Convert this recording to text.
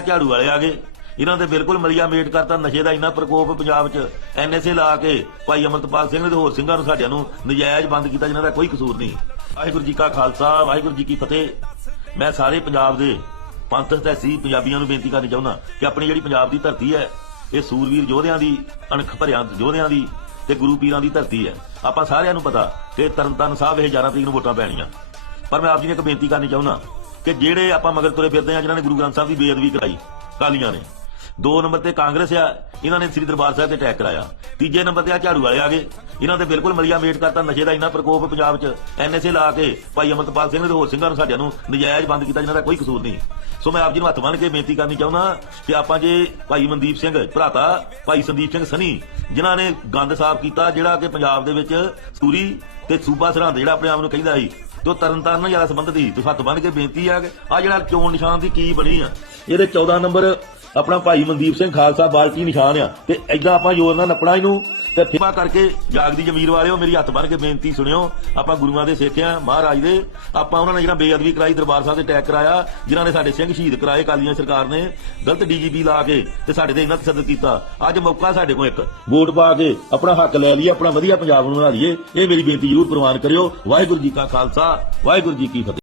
ਝਾੜੂ ਵਾਲੇ ਆ ਗਏ। ਇਹਨਾਂ ਦੇ ਬਿਲਕੁਲ ਮਲੀਆ ਮੇਟ ਕਰਤਾ, ਨਸ਼ੇ ਦਾ ਇੰਨਾ ਪ੍ਰਕੋਪ ਪੰਜਾਬ 'ਚ। ਐਨਐਸਏ ਲਾ ਕੇ ਭਾਈ ਅਮਰਤਪਾਲ ਸਿੰਘ ਤੇ ਹੋਰ ਸਿੰਘਾਂ ਨੂੰ ਸਾਡਿਆਂ ਨੂੰ ਨਜਾਇਜ਼ ਬੰਦ ਕੀਤਾ, ਜਿਨ੍ਹਾਂ ਦਾ ਕੋਈ ਕਸੂਰ ਨਹੀਂ। ਵਾਹਿਗੁਰੂ ਜੀ ਕਾ ਖਾਲਸਾ, ਵਾਹਿਗੁਰੂ ਜੀ ਕੀ ਫਤਿਹ। ਮੈਂ ਸਾਰੇ ਪੰਜਾਬ ਦੇ ਪੰਥ ਤਹਿਸੀ ਪੰਜਾਬੀਆਂ ਨੂੰ ਬੇਨਤੀ ਕਰਨੀ ਚਾਹੁੰਦਾ ਕਿ ਆਪਣੀ ਜਿਹੜੀ ਪੰਜਾਬ ਦੀ ਧਰਤੀ ਹੈ, ਇਹ ਸੂਰਵੀਰ ਯੋਧਿਆਂ ਦੀ, ਅਣਖ ਭਰਿਆਂ ਯੋਧਿਆਂ ਦੀ ਤੇ ਗੁਰੂ ਪੀਰਾਂ ਦੀ ਧਰਤੀ ਹੈ। ਆਪਾਂ ਸਾਰਿਆਂ ਨੂੰ ਪਤਾ ਕਿ ਤਰਨਤਾਰਨ ਸਾਹਿਬ ਇਹ 11 ਤਰੀਕ ਨੂੰ ਵੋਟਾਂ ਪੈਣੀਆਂ। ਪਰ ਮੈਂ ਆਪ ਜੀ ਨੂੰ ਇੱਕ ਬੇਨਤੀ ਕਰਨੀ ਚਾਹੁੰਦਾ ਕਿ ਜਿਹੜੇ ਆਪਾਂ ਮਗਰ ਤੁਰੇ ਫਿਰਦੇ ਆ ਜਿਨ੍ਹਾਂ ਨੇ ਗੁਰੂ ਗ੍ਰੰਥ ਸਾਹਿਬ ਦੀ ਬੇਅਦਬੀ ਕਰਾਈ ਕਾਲੀਆਂ ਨੇ। ਦੋ ਨੰਬਰ ਤੇ ਕਾਂਗਰਸ ਆ, ਇਹਨਾਂ ਨੇ ਸ੍ਰੀ ਦਰਬਾਰ ਸਾਹਿਬ ਤੇ ਅਟੈਕ ਕਰਾਇਆ। ਤੀਜੇ ਨੰਬਰ ਤੇ ਆ ਝਾੜੂ ਵਾਲੇ ਆ ਗਏ। ਇਹਨਾਂ ਤੇ ਬਿਲਕੁਲ ਮਲੀਆ ਮੇਟ ਕਰਤਾ, ਨਸ਼ੇ ਦਾ ਇੰਨਾ ਪ੍ਰਕੋਪ ਪੰਜਾਬ 'ਚ ਐਨਐਸਏ ਲਾ ਕੇ ਭਾਈ ਅਮਰਤਪਾਲ ਸਿੰਘ ਤੇ ਹੋਰ ਸਿੰਘਾਂ ਨੂੰ ਸਾਡਿਆਂ ਨੂੰ ਨਜਾਇਜ਼ ਬੰਦ ਕੀਤਾ, ਜਿਨ੍ਹਾਂ ਦਾ ਕੋਈ ਕਸੂਰ ਨਹੀਂ। ਸੋ ਮੈਂ ਆਪ ਜੀ ਨੂੰ ਹੱਥ ਬੰਨ ਕੇ ਬੇਨਤੀ ਕਰਨੀ ਚਾਹੁੰਦਾ ਕਿ ਆਪਾਂ ਜੇ ਭਾਈ ਮਨਦੀਪ ਸਿੰਘ ਭਰਾਤਾ, ਭਾਈ ਸੰਦੀਪ ਸਿੰਘ ਸਨੀ, ਜਿਨ੍ਹਾਂ ਨੇ ਗੰਦ ਸਾਫ਼ ਕੀਤਾ, ਜਿਹੜਾ ਕਿ ਪੰਜਾਬ ਦੇ ਵਿੱਚ ਸੂਰੀ ਤੇ ਸੂਬਾ ਸਰਹੰਦ, ਜਿਹੜਾ ਆਪਣੇ ਆਪ ਨੂੰ ਕਹਿੰਦਾ ਸੀ ਜੋ ਤਰਨਤਾਰਨ ਨਾਲ ਜ਼ਿਆਦਾ ਸੰਬੰਧਿਤ ਸੀ, ਤੁਸੀਂ ਹੱਥ ਬੰਨ੍ਹ ਕੇ ਬੇਨਤੀ ਆ ਕਿ ਆ ਜਿਹੜਾ ਚੋਣ ਨਿਸ਼ਾਨ ਦੀ ਕੀ ਬਣੀ ਆ, ਇਹਦੇ 14 ਨੰਬਰ ਆਪਣਾ ਭਾਈ ਮਨਦੀਪ ਸਿੰਘ ਖਾਲਸਾ ਬਾਲਟੀ ਨਿਸ਼ਾਨ ਆ, ਤੇ ਐਦਾਂ ਆਪਾਂ ਜ਼ੋਰ ਨਾਲ ਨੱਪਣਾ ਇਹਨੂੰ। ਤੇ ਫਿਪਾ ਕਰਕੇ ਜਾਗਦੀ ਜ਼ਮੀਰ ਵਾਲਿਓ, ਮੇਰੀ ਹੱਥ ਬੰਨ੍ਹ ਕੇ ਬੇਨਤੀ ਸੁਣਿਓ। ਆਪਾਂ ਗੁਰੂਆਂ ਦੇ ਸਿੱਖ ਆ ਮਹਾਰਾਜ ਦੇ, ਆਪਾਂ ਉਹਨਾਂ ਨੇ ਜਿਹੜਾ ਬੇਅਦਬੀ ਕਰਾਈ ਦਰਬਾਰ ਸਾਹਿਬ ਤੇ ਅਟੈਕ ਕਰਾਇਆ, ਜਿਨ੍ਹਾਂ ਨੇ ਸਾਡੇ ਸਿੰਘ ਸ਼ਹੀਦ ਕਰਾਏ ਕਾਲੀਆਂ ਸਰਕਾਰ ਨੇ। ਗਲਤ ਡੀਜੀਪੀ ਲਾ ਕੇ ਤੇ ਸਾਡੇ ਤੇ ਇੰਨਾ ਤਸੱਦਦ ਕੀਤਾ। ਅੱਜ ਮੌਕਾ ਸਾਡੇ ਕੋਲ ਇੱਕ, ਵੋਟ ਪਾ ਕੇ ਆਪਣਾ ਹੱਕ ਲੈ ਲਈਏ, ਆਪਣਾ ਵਧੀਆ ਪੰਜਾਬ ਨੂੰ ਬਣਾ ਲਈਏ। ਇਹ ਮੇਰੀ ਬੇਨਤੀ ਜ਼ਰੂਰ ਪ੍ਰਵਾਨ ਕਰਿਓ। ਵਾਹਿਗੁਰੂ ਜੀ ਕਾ ਖਾਲਸਾ, ਵਾਹਿਗੁਰੂ ਜੀ ਕੀ ਫਤਿਹ।